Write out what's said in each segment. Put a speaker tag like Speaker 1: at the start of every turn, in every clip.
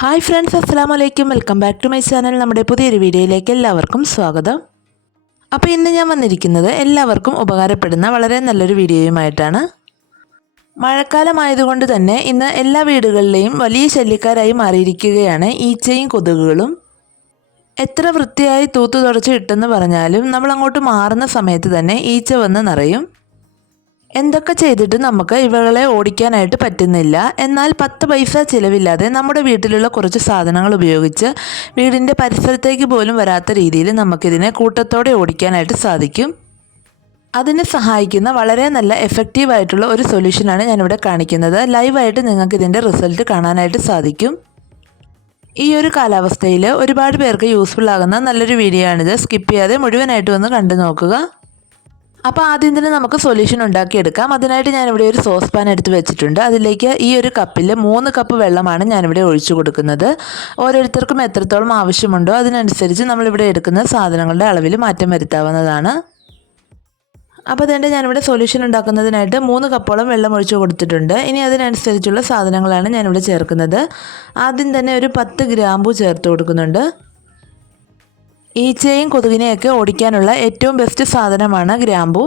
Speaker 1: Hi friends അസ്സാം വലൈക്കും welcome back to my channel നമ്മുടെ പുതിയൊരു വീഡിയോയിലേക്ക് എല്ലാവർക്കും സ്വാഗതം. അപ്പോൾ ഇന്ന് ഞാൻ വന്നിരിക്കുന്നത് എല്ലാവർക്കും ഉപകാരപ്പെടുന്ന വളരെ നല്ലൊരു വീഡിയോയുമായിട്ടാണ്. മഴക്കാലമായതുകൊണ്ട് തന്നെ ഇന്ന് എല്ലാ വീടുകളിലെയും വലിയ ശല്യക്കാരായി മാറിയിരിക്കുകയാണ് ഈച്ചയും കൊതുകുകളും. എത്ര വൃത്തിയായി തൂത്തു തുടച്ച് ഇട്ടെന്ന് പറഞ്ഞാലും നമ്മൾ അങ്ങോട്ട് മാറുന്ന സമയത്ത് തന്നെ ഈച്ച വന്ന് നിറയും. എന്തൊക്കെ ചെയ്തിട്ട് നമുക്ക് ഇവകളെ ഓടിക്കാനായിട്ട് പറ്റുന്നില്ല. എന്നാൽ പത്ത് പൈസ ചിലവില്ലാതെ നമ്മുടെ വീട്ടിലുള്ള കുറച്ച് സാധനങ്ങൾ ഉപയോഗിച്ച് വീടിന്റെ പരിസരത്തേക്ക് പോലും വരാത്ത രീതിയിൽ നമുക്കിതിനെ കൂട്ടത്തോടെ ഓടിക്കാനായിട്ട് സാധിക്കും. അതിനെ സഹായിക്കുന്ന വളരെ നല്ല എഫക്റ്റീവ് ആയിട്ടുള്ള ഒരു സൊല്യൂഷനാണ് ഞാനിവിടെ കാണിക്കുന്നത്. ലൈവായിട്ട് നിങ്ങൾക്ക് ഇതിന്റെ റിസൾട്ട് കാണാനായിട്ട് സാധിക്കും. ഈ ഒരു കാലാവസ്ഥയിൽ ഒരുപാട് പേർക്ക് യൂസ്ഫുൾ ആകുന്ന നല്ലൊരു വീഡിയോ ആണിത്. സ്കിപ്പ് ചെയ്യാതെ മുഴുവനായിട്ട് ഒന്ന് കണ്ടു നോക്കുക. അപ്പോൾ ആദ്യം തന്നെ നമുക്ക് സൊല്യൂഷൻ ഉണ്ടാക്കിയെടുക്കാം. അതിനായിട്ട് ഞാനിവിടെ ഒരു സോസ് പാൻ എടുത്ത് വെച്ചിട്ടുണ്ട്. അതിലേക്ക് ഈ ഒരു കപ്പിൽ മൂന്ന് കപ്പ് വെള്ളമാണ് ഞാനിവിടെ ഒഴിച്ചു കൊടുക്കുന്നത്. ഓരോരുത്തർക്കും എത്രത്തോളം ആവശ്യമുണ്ടോ അതിനനുസരിച്ച് നമ്മളിവിടെ എടുക്കുന്ന സാധനങ്ങളുടെ അളവിൽ മാറ്റം വരുത്താവുന്നതാണ്. അപ്പോൾ അതുകൊണ്ട് ഞാനിവിടെ സൊല്യൂഷൻ ഉണ്ടാക്കുന്നതിനായിട്ട് മൂന്ന് കപ്പോളം വെള്ളം ഒഴിച്ചു കൊടുത്തിട്ടുണ്ട്. ഇനി അതിനനുസരിച്ചുള്ള സാധനങ്ങളാണ് ഞാനിവിടെ ചേർക്കുന്നത്. ആദ്യം തന്നെ ഒരു പത്ത് ഗ്രാമ്പു ചേർത്ത് കൊടുക്കുന്നുണ്ട്. ഈച്ചയും കൊതുകിനെയൊക്കെ ഓടിക്കാനുള്ള ഏറ്റവും ബെസ്റ്റ് സാധനമാണ് ഗ്രാമ്പു.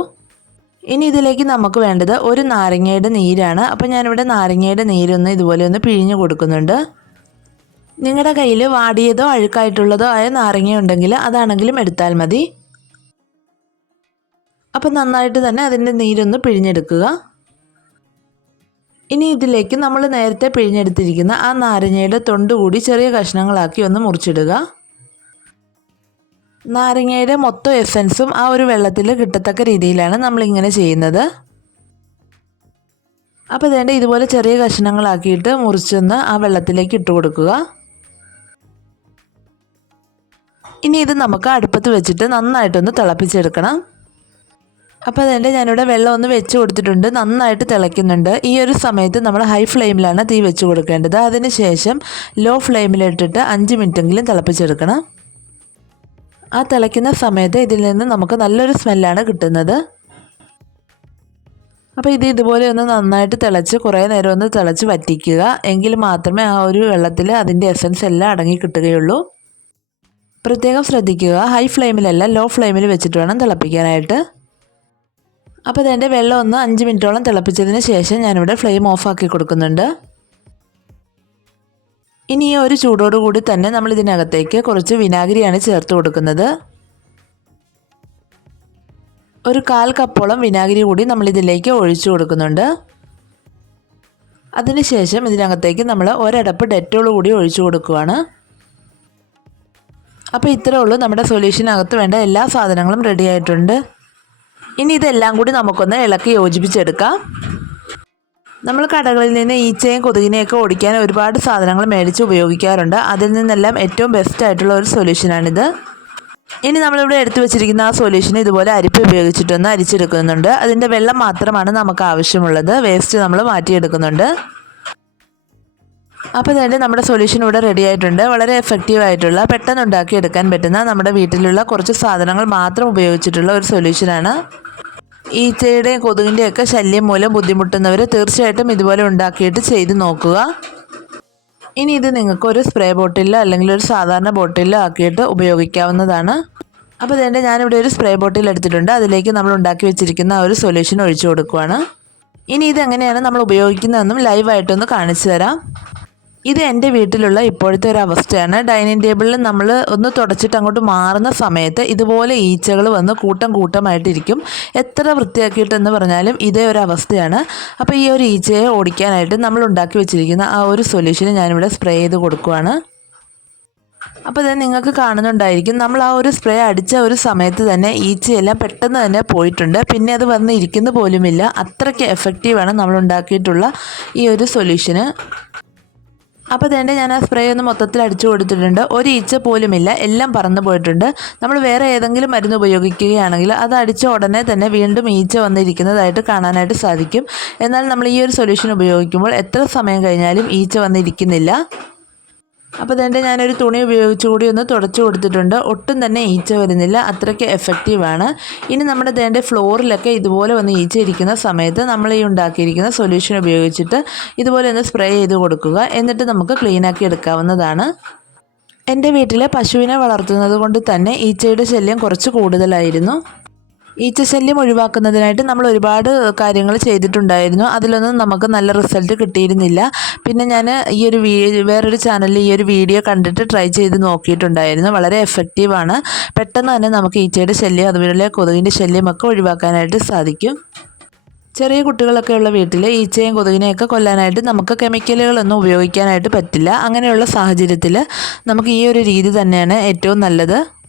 Speaker 1: ഇനി ഇതിലേക്ക് നമുക്ക് വേണ്ടത് ഒരു നാരങ്ങയുടെ നീരാണ്. അപ്പോൾ ഞാനിവിടെ നാരങ്ങയുടെ നീരൊന്ന് ഇതുപോലെ ഒന്ന് പിഴിഞ്ഞു കൊടുക്കുന്നുണ്ട്. നിങ്ങളുടെ കയ്യിൽ വാടിയതോ അഴുക്കായിട്ടുള്ളതോ ആയ നാരങ്ങ ഉണ്ടെങ്കിൽ അതാണെങ്കിലും എടുത്താൽ മതി. അപ്പോൾ നന്നായിട്ട് തന്നെ അതിന്റെ നീരൊന്ന് പിഴിഞ്ഞെടുക്കുക. ഇനി ഇതിലേക്ക് നമ്മൾ നേരത്തെ പിഴിഞ്ഞെടുത്തിരിക്കുന്ന ആ നാരങ്ങയുടെ തൊണ്ട് കൂടി ചെറിയ കഷ്ണങ്ങളാക്കി ഒന്ന് മുറിച്ചിടുക. നാരങ്ങയുടെ മൊത്തം എസൻസും ആ ഒരു വെള്ളത്തിൽ കിട്ടത്തക്ക രീതിയിലാണ് നമ്മളിങ്ങനെ ചെയ്യുന്നത്. അപ്പോൾ ഇതേണ്ട ഇതുപോലെ ചെറിയ കഷ്ണങ്ങളാക്കിയിട്ട് മുറിച്ചൊന്ന് ആ വെള്ളത്തിലേക്ക് ഇട്ട് കൊടുക്കുക. ഇനി ഇത് നമുക്ക് അടുപ്പത്ത് വെച്ചിട്ട് നന്നായിട്ടൊന്ന് തിളപ്പിച്ചെടുക്കണം. അപ്പോൾ അതിന്റെ ഞാനിവിടെ വെള്ളം ഒന്ന് വെച്ച് കൊടുത്തിട്ടുണ്ട്. നന്നായിട്ട് തിളയ്ക്കുന്നുണ്ട്. ഈ ഒരു സമയത്ത് നമ്മൾ ഹൈ ഫ്ലെയിമിലാണ് തീ വെച്ച് കൊടുക്കേണ്ടത്. അതിന് ശേഷം ലോ ഫ്ലെയിമിലിട്ടിട്ട് അഞ്ച് മിനിറ്റെങ്കിലും തിളപ്പിച്ചെടുക്കണം. ആ തിളയ്ക്കുന്ന സമയത്ത് ഇതിൽ നിന്ന് നമുക്ക് നല്ലൊരു സ്മെല്ലാണ് കിട്ടുന്നത്. അപ്പോൾ ഇത് ഇതുപോലെ ഒന്ന് നന്നായിട്ട് തിളച്ച് കുറേ നേരം ഒന്ന് തിളച്ച് വറ്റിക്കുക. എങ്കിൽ മാത്രമേ ആ ഒരു വെള്ളത്തിൽ അതിന്റെ എസൻസ് എല്ലാം അടങ്ങി കിട്ടുകയുള്ളൂ. പ്രത്യേകം ശ്രദ്ധിക്കുക. ഹൈ ഫ്ലെയിമിലല്ല ലോ ഫ്ലെയിമിൽ വെച്ചിട്ട് വേണം തിളപ്പിക്കാനായിട്ട്. അപ്പോൾ ഇതെന്റെ വെള്ളം ഒന്ന് അഞ്ച് മിനിറ്റോളം തിളപ്പിച്ചതിന് ശേഷം ഞാനിവിടെ ഫ്ലെയിം ഓഫാക്കി കൊടുക്കുന്നുണ്ട്. ഇനി ഈ ഒരു ചൂടോടുകൂടി തന്നെ നമ്മൾ ഇതിനകത്തേക്ക് കുറച്ച് വിനാഗിരിയാണ് ചേർത്ത് കൊടുക്കുന്നത്. ഒരു കാൽ കപ്പോളം വിനാഗിരി കൂടി നമ്മൾ ഇതിലേക്ക് ഒഴിച്ചു കൊടുക്കുന്നുണ്ട്. അതിനുശേഷം ഇതിനകത്തേക്ക് നമ്മൾ ഒരടപ്പ് ഡെറ്റോൾ കൂടി ഒഴിച്ചു കൊടുക്കുകയാണ് അപ്പോൾ ഇത്രേ ഉള്ളൂ നമ്മുടെ സൊല്യൂഷനകത്ത് വേണ്ട എല്ലാ സാധനങ്ങളും റെഡി ആയിട്ടുണ്ട്. ഇനി ഇതെല്ലാം കൂടി നമുക്കൊന്ന് ഇളക്കി യോജിപ്പിച്ചെടുക്കാം. നമ്മൾ കടകളിൽ നിന്ന് ഈച്ചയും കൊതുകിനെയൊക്കെ ഓടിക്കാൻ ഒരുപാട് സാധനങ്ങൾ മേടിച്ച് ഉപയോഗിക്കാറുണ്ട്. അതിൽ നിന്നെല്ലാം ഏറ്റവും ബെസ്റ്റ് ആയിട്ടുള്ള ഒരു സൊല്യൂഷനാണിത് ഇനി നമ്മളിവിടെ എടുത്തു വെച്ചിരിക്കുന്ന ആ സൊല്യൂഷൻ ഇതുപോലെ അരിപ്പ് ഉപയോഗിച്ചിട്ടൊന്ന് അരിച്ചെടുക്കുന്നുണ്ട്. അതിന്റെ വെള്ളം മാത്രമാണ് നമുക്ക് ആവശ്യമുള്ളത്. വേസ്റ്റ് നമ്മൾ മാറ്റിയെടുക്കുന്നുണ്ട്. അപ്പോൾ തന്നെ നമ്മുടെ സൊല്യൂഷൻ ഇവിടെ റെഡി ആയിട്ടുണ്ട്. വളരെ എഫക്റ്റീവ് ആയിട്ടുള്ള പെട്ടെന്ന് ഉണ്ടാക്കിയെടുക്കാൻ പറ്റുന്ന നമ്മുടെ വീട്ടിലുള്ള കുറച്ച് സാധനങ്ങൾ മാത്രം ഉപയോഗിച്ചിട്ടുള്ള ഒരു സൊല്യൂഷനാണ് ഈച്ചയുടെയും കൊതുകിന്റെയൊക്കെ ശല്യം മൂലം ബുദ്ധിമുട്ടുന്നവർ തീർച്ചയായിട്ടും ഇതുപോലെ ഉണ്ടാക്കിയിട്ട് ചെയ്ത് നോക്കുക. ഇനി ഇത് നിങ്ങൾക്ക് ഒരു സ്പ്രേ ബോട്ടിലോ അല്ലെങ്കിൽ ഒരു സാധാരണ ബോട്ടിലോ ആക്കിയിട്ട് ഉപയോഗിക്കാവുന്നതാണ്. അപ്പോൾ ഇതേണ്ട ഞാനിവിടെ ഒരു സ്പ്രേ ബോട്ടിൽ എടുത്തിട്ടുണ്ട്. അതിലേക്ക് നമ്മൾ ഉണ്ടാക്കി വെച്ചിരിക്കുന്ന ഒരു സൊല്യൂഷൻ ഒഴിച്ചു കൊടുക്കുവാണ്. ഇനി ഇതെങ്ങനെയാണ് നമ്മൾ ഉപയോഗിക്കുന്നതെന്നും ലൈവായിട്ടൊന്ന് കാണിച്ചു തരാം. ഇത് എന്റെ വീട്ടിലുള്ള ഇപ്പോഴത്തെ ഒരു അവസ്ഥയാണ്. ഡൈനിങ് ടേബിളിൽ നമ്മൾ ഒന്ന് തുടച്ചിട്ട് അങ്ങോട്ട് മാറുന്ന സമയത്ത് ഇതുപോലെ ഈച്ചകൾ വന്ന് കൂട്ടം കൂട്ടമായിട്ടിരിക്കും. എത്ര വൃത്തിയാക്കിയിട്ടെന്ന് പറഞ്ഞാലും ഇതേ ഒരു അവസ്ഥയാണ്. അപ്പോൾ ഈ ഒരു ഈച്ചയെ ഓടിക്കാനായിട്ട് നമ്മൾ ഉണ്ടാക്കി വെച്ചിരിക്കുന്ന ആ ഒരു സൊല്യൂഷന് ഞാനിവിടെ സ്പ്രേ ചെയ്ത് കൊടുക്കുവാണ്. അപ്പോൾ ഇത് നിങ്ങൾക്ക് കാണുന്നുണ്ടായിരിക്കും. നമ്മൾ ആ ഒരു സ്പ്രേ അടിച്ച ഒരു സമയത്ത് തന്നെ ഈച്ചയെല്ലാം പെട്ടെന്ന് തന്നെ പോയിട്ടുണ്ട്. പിന്നെ അത് വന്ന് ഇരിക്കുന്ന പോലുമില്ല. അത്രയ്ക്ക് എഫക്റ്റീവാണ് നമ്മൾ ഉണ്ടാക്കിയിട്ടുള്ള ഈ ഒരു സൊല്യൂഷന്. അപ്പോൾ തന്നെ ഞാൻ ആ സ്പ്രേ ഒന്ന് മൊത്തത്തിൽ അടിച്ചു കൊടുത്തിട്ടുണ്ട്. ഒരു ഈച്ച പോലുമില്ല. എല്ലാം പറന്നു പോയിട്ടുണ്ട്. നമ്മൾ വേറെ ഏതെങ്കിലും മരുന്ന് ഉപയോഗിക്കുകയാണെങ്കിൽ അത് അടിച്ച ഉടനെ തന്നെ വീണ്ടും ഈച്ച വന്നിരിക്കുന്നതായിട്ട് കാണാനായിട്ട് സാധിക്കും. എന്നാൽ നമ്മൾ ഈ ഒരു സൊല്യൂഷൻ ഉപയോഗിക്കുമ്പോൾ എത്ര സമയം കഴിഞ്ഞാലും ഈച്ച വന്നിരിക്കുന്നില്ല. അപ്പോൾ ഇതിന്റെ ഞാനൊരു തുണി ഉപയോഗിച്ച് കൂടി ഒന്ന് തുടച്ചു കൊടുത്തിട്ടുണ്ട്. ഒട്ടും തന്നെ ഈച്ച വരുന്നില്ല. അത്രയ്ക്ക് എഫക്റ്റീവാണ് ഇനി നമ്മുടെ ഇതിന്റെ ഫ്ലോറിലൊക്കെ ഇതുപോലെ വന്ന് ഈച്ച ഇരിക്കുന്ന സമയത്ത് നമ്മൾ ഈ ഉണ്ടാക്കിയിരിക്കുന്ന സൊല്യൂഷൻ ഉപയോഗിച്ചിട്ട് ഇതുപോലെ ഒന്ന് സ്പ്രേ ചെയ്ത് കൊടുക്കുക. എന്നിട്ട് നമുക്ക് ക്ലീനാക്കി എടുക്കാവുന്നതാണ്. എന്റെ വീട്ടിലെ പശുവിനെ വളർത്തുന്നത് കൊണ്ട് തന്നെ ഈച്ചയുടെ ശല്യം കുറച്ച് കൂടുതലായിരുന്നു. ഈച്ച ശല്യം ഒഴിവാക്കുന്നതിനായിട്ട് നമ്മൾ ഒരുപാട് കാര്യങ്ങൾ ചെയ്തിട്ടുണ്ടായിരുന്നു. അതിലൊന്നും നമുക്ക് നല്ല റിസൾട്ട് കിട്ടിയിരുന്നില്ല. പിന്നെ ഞാൻ ഈ ഒരു വീ വേറൊരു ചാനലിൽ ഈ ഒരു വീഡിയോ കണ്ടിട്ട് ട്രൈ ചെയ്ത് നോക്കിയിട്ടുണ്ടായിരുന്നു. വളരെ എഫക്റ്റീവാണ് പെട്ടെന്ന് തന്നെ നമുക്ക് ഈച്ചയുടെ ശല്യം അതുപോലെ കൊതുകിന്റെ ശല്യമൊക്കെ ഒഴിവാക്കാനായിട്ട് സാധിക്കും. ചെറിയ കുട്ടികളൊക്കെ ഉള്ള വീട്ടിൽ ഈച്ചയും കൊതുകിനെയൊക്കെ കൊല്ലാനായിട്ട് നമുക്ക് കെമിക്കലുകളൊന്നും ഉപയോഗിക്കാനായിട്ട് പറ്റില്ല. അങ്ങനെയുള്ള സാഹചര്യത്തിൽ നമുക്ക് ഈ ഒരു രീതി തന്നെയാണ് ഏറ്റവും നല്ലത്.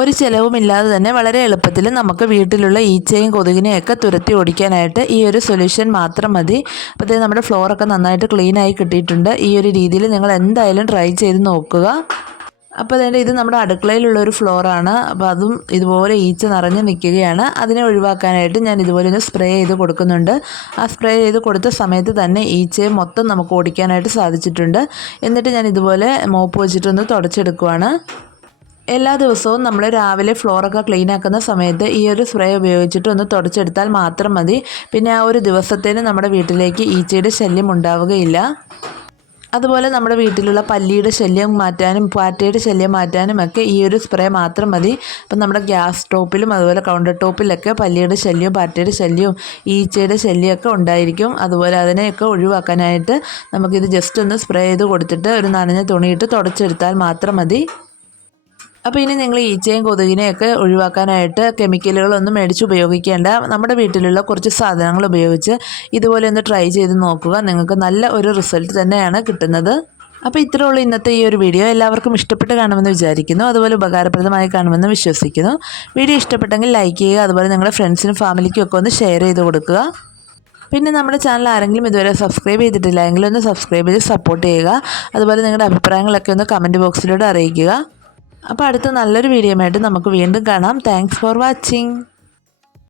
Speaker 1: ഒരു ചിലവുമില്ലാതെ തന്നെ വളരെ എളുപ്പത്തിൽ നമുക്ക് വീട്ടിലുള്ള ഈച്ചയും കൊതുകിനെയൊക്കെ തുരത്തി ഓടിക്കാനായിട്ട് ഈ ഒരു സൊല്യൂഷൻ മാത്രം മതി. അപ്പോൾ നമ്മുടെ ഫ്ലോറൊക്കെ നന്നായിട്ട് ക്ലീനായി കിട്ടിയിട്ടുണ്ട്. ഈ ഒരു രീതിയിൽ നിങ്ങൾ എന്തായാലും ട്രൈ ചെയ്ത് നോക്കുക. അപ്പോൾ അതിന്റെ ഇത് നമ്മുടെ അടുക്കളയിലുള്ള ഒരു ഫ്ലോറാണ് അപ്പോൾ അതും ഇതുപോലെ ഈച്ച നിറഞ്ഞ് നിൽക്കുകയാണ്. അതിനെ ഒഴിവാക്കാനായിട്ട് ഞാൻ ഇതുപോലെ ഒന്ന് സ്പ്രേ ചെയ്ത് കൊടുക്കുന്നുണ്ട്. ആ സ്പ്രേ ചെയ്ത് കൊടുത്ത സമയത്ത് തന്നെ ഈച്ചയെ മൊത്തം നമുക്ക് ഓടിക്കാനായിട്ട് സാധിച്ചിട്ടുണ്ട്. എന്നിട്ട് ഞാൻ ഇതുപോലെ മോപ്പ് വെച്ചിട്ടൊന്ന് തുടച്ചെടുക്കുവാണ്. എല്ലാ ദിവസവും നമ്മൾ രാവിലെ ഫ്ലോറൊക്കെ ക്ലീൻ ആക്കുന്ന സമയത്ത് ഈ ഒരു സ്പ്രേ ഉപയോഗിച്ചിട്ട് ഒന്ന് തുടച്ചെടുത്താൽ മാത്രം മതി. പിന്നെ ആ ഒരു ദിവസത്തേന് നമ്മുടെ വീട്ടിലേക്ക് ഈച്ചയുടെ ശല്യം ഉണ്ടാവുകയില്ല. അതുപോലെ നമ്മുടെ വീട്ടിലുള്ള പല്ലിയുടെ ശല്യം മാറ്റാനും പാറ്റയുടെ ശല്യം മാറ്റാനും ഒക്കെ ഈ ഒരു സ്പ്രേ മാത്രം മതി. അപ്പം നമ്മുടെ ഗ്യാസ് സ്റ്റോപ്പിലും അതുപോലെ കൗണ്ടർ ടോപ്പിലൊക്കെ പല്ലിയുടെ ശല്യവും പാറ്റയുടെ ശല്യവും ഈച്ചയുടെ ശല്യമൊക്കെ ഉണ്ടായിരിക്കും. അതുപോലെ അതിനെയൊക്കെ ഒഴിവാക്കാനായിട്ട് നമുക്കിത് ജസ്റ്റ് ഒന്ന് സ്പ്രേ ചെയ്ത് കൊടുത്തിട്ട് ഒരു നനഞ്ഞ തുണിയിട്ട് തുടച്ചെടുത്താൽ മാത്രം മതി. അപ്പോൾ ഇനി നിങ്ങൾ ഈച്ചയും കൊതുകിനെയൊക്കെ ഒഴിവാക്കാനായിട്ട് കെമിക്കലുകളൊന്നും മേടിച്ച് ഉപയോഗിക്കേണ്ട. നമ്മുടെ വീട്ടിലുള്ള കുറച്ച് സാധനങ്ങൾ ഉപയോഗിച്ച് ഇതുപോലെ ഒന്ന് ട്രൈ ചെയ്ത് നോക്കുക. നിങ്ങൾക്ക് നല്ല ഒരു റിസൾട്ട് തന്നെയാണ് കിട്ടുന്നത്. അപ്പോൾ ഇത്രേ ഉള്ളൂ ഇന്നത്തെ ഈ ഒരു വീഡിയോ. എല്ലാവർക്കും ഇഷ്ടപ്പെട്ട് കാണുമെന്ന് വിചാരിക്കുന്നു. അതുപോലെ ഉപകാരപ്രദമായി കാണുമെന്ന് വിശ്വസിക്കുന്നു. വീഡിയോ ഇഷ്ടപ്പെട്ടെങ്കിൽ ലൈക്ക് ചെയ്യുക. അതുപോലെ നിങ്ങളുടെ ഫ്രണ്ട്സിനും ഫാമിലിക്കും ഒക്കെ ഒന്ന് ഷെയർ ചെയ്ത് കൊടുക്കുക. പിന്നെ നമ്മുടെ ചാനൽ ആരെങ്കിലും ഇതുവരെ സബ്സ്ക്രൈബ് ചെയ്തിട്ടില്ല എങ്കിൽ ഒന്ന് സബ്സ്ക്രൈബ് ചെയ്ത് സപ്പോർട്ട് ചെയ്യുക. അതുപോലെ നിങ്ങളുടെ അഭിപ്രായങ്ങളൊക്കെ ഒന്ന് കമന്റ് ബോക്സിലൂടെ അറിയിക്കുക. അപ്പോൾ അടുത്ത നല്ലൊരു വീഡിയോ ആയിട്ട് നമുക്ക് വീണ്ടും കാണാം. Thanks for watching